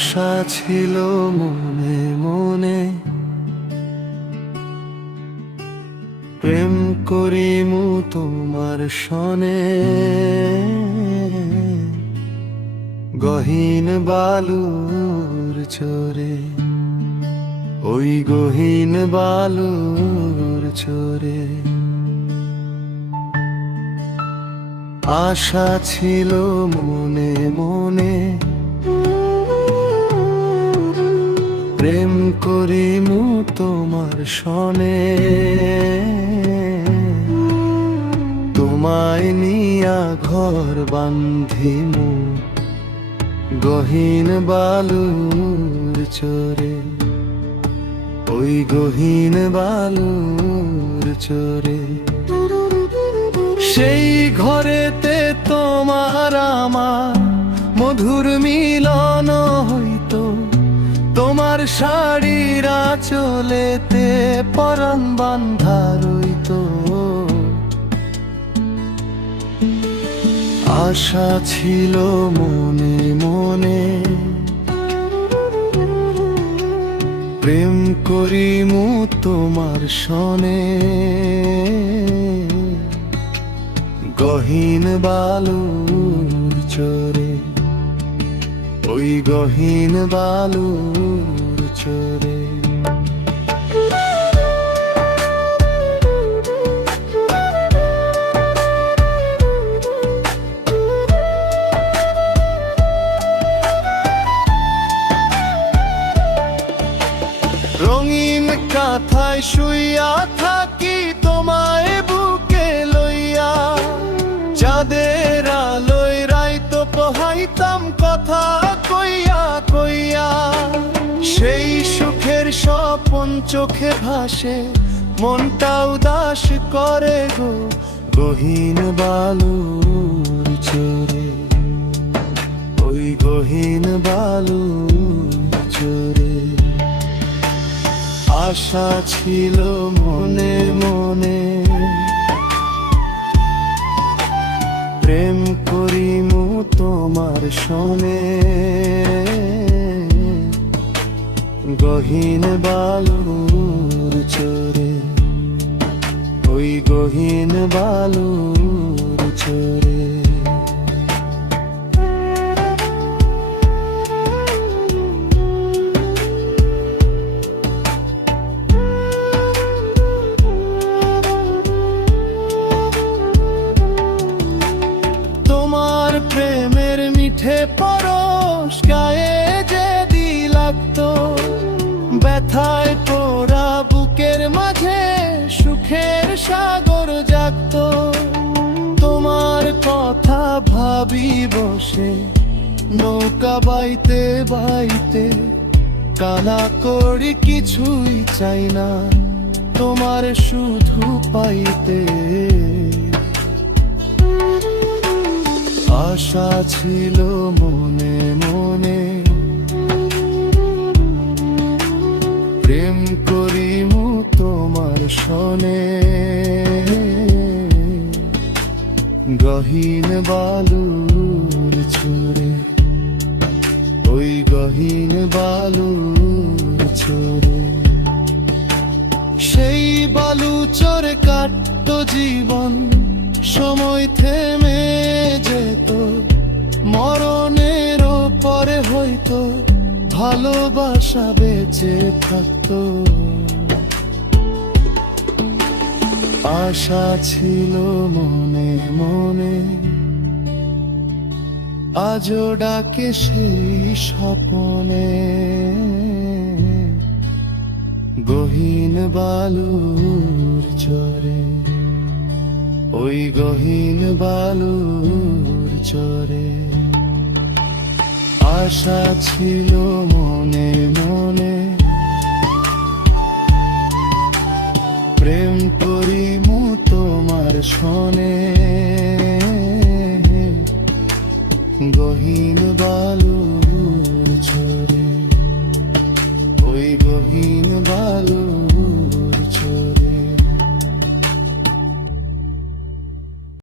আশা ছিল মনে মনে, প্রেম করিমু তোমার সনে। গহীন বালুর চরে, ওই গহীন বালুর চরে আশা ছিল মনে মনে, প্রেম করিমু তোমার সনে। তোমায় নিয়া ঘর বান্ধিমু গহীন বালুর চরে, ওই গহীন বালুর চরে। সেই ঘরেতে তোমার আমার মধুর মিলন হইতো, তোমার শাড়ির আঁচলেতে পরাণ বান্ধা রইতো। আশা ছিল মনে মনে, প্রেম করিমু তোমার সনে। গহীন বালুর চরে, ওই গহীন বালুর চরে। রঙিন কাঁথায় শুইয়া থাকি তোমায় বুকে লইয়া, চাঁদের আলোয় রাইতো পোহাইতাম কথা কইয়া কইয়া। সেই সুখের স্বপন চোখে ভাসে, মনটা উদাস করে গো গহীন বালুর চরে, ওই গহীন বালুর চরে। আশা ছিল মনে মনে, প্রেম করিমু তোমার সনে। গহীন বালুর চরে, ওই গহীন বালুর চরে। প্রেমের মিঠে পরশ গায়ে যদি লাগতো, ব্যথায় পোড়া বুকের মাঝে সুখের সাগর জাগতো। তোমার কথা ভাবি বসে নৌকা বাইতে বাইতে, কানা করি কিছুই চাই না তোমার শুধু পাইতে। আশা ছিল মনে মনে, প্রেম করিমু তোমার সনে। গহীন বালুর চরে, ওই গহীন বালুর চরে। সেই বালু চরে কাটতো জীবন, সময় থেমে যেত। মরণের পরে হয়তো ভালোবাসা বেঁচে থাকতো। আশা ছিল মনে মনে, আজও ডাকে সেই স্বপনে। গহীন বালুর চরে, ওই গহীন বালুর চরে। আশা ছিল মনে মনে, প্রেম করিমু তোমার সনে। গহীন বালুর চরে, ওই গহীন বালুর